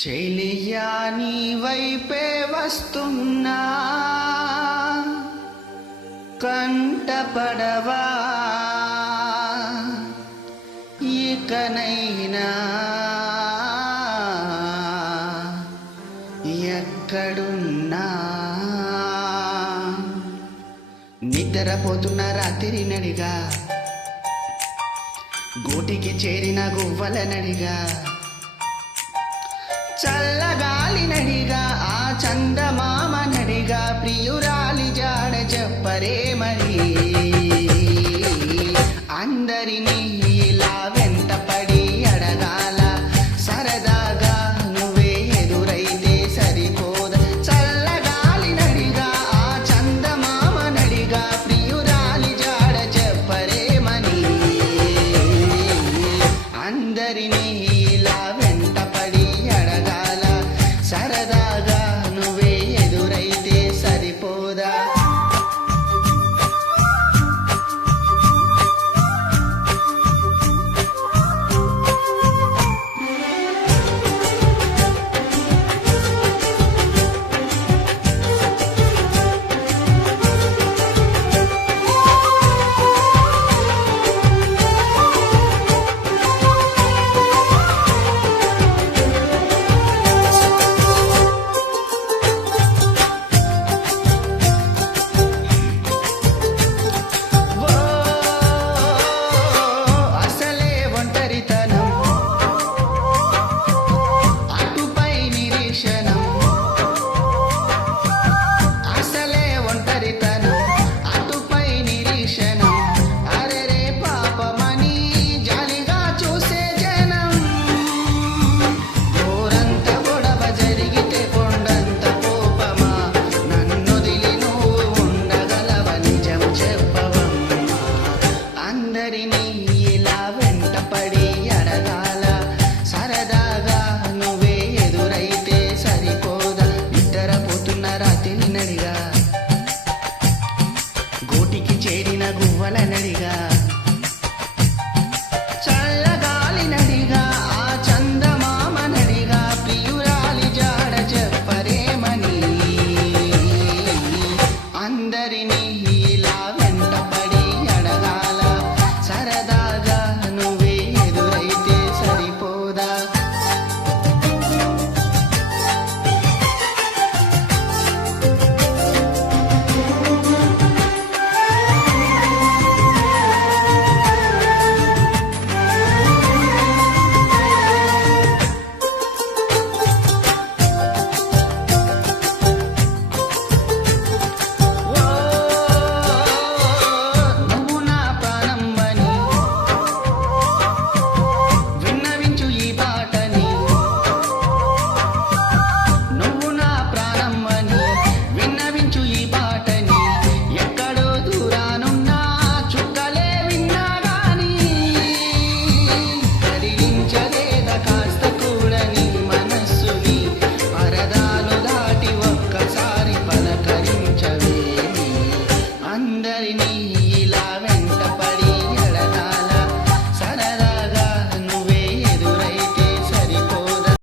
చెలియా నీ వైపే వస్తున్నా కంటపడవా ఇకనైనా ఎక్కడున్నా నిద్రపోతున్న రాత్రి నడిగా గూటికి చేరిన గువ్వల నడిగా చల్లగాలి నడిగా ఆ చందమామ నడిగా ప్రియురాలి జాడ చెప్పరే మరి అందరినీ ఇలా వెంటపడి అడగాల సరదాగా నువ్వే ఎదురైతే సరిపోద చల్లగాలి నడిగా ఆ చందమామ నడిగా ప్రియురాలి జాడ చెప్పరే మరి అందరినీ ఇలా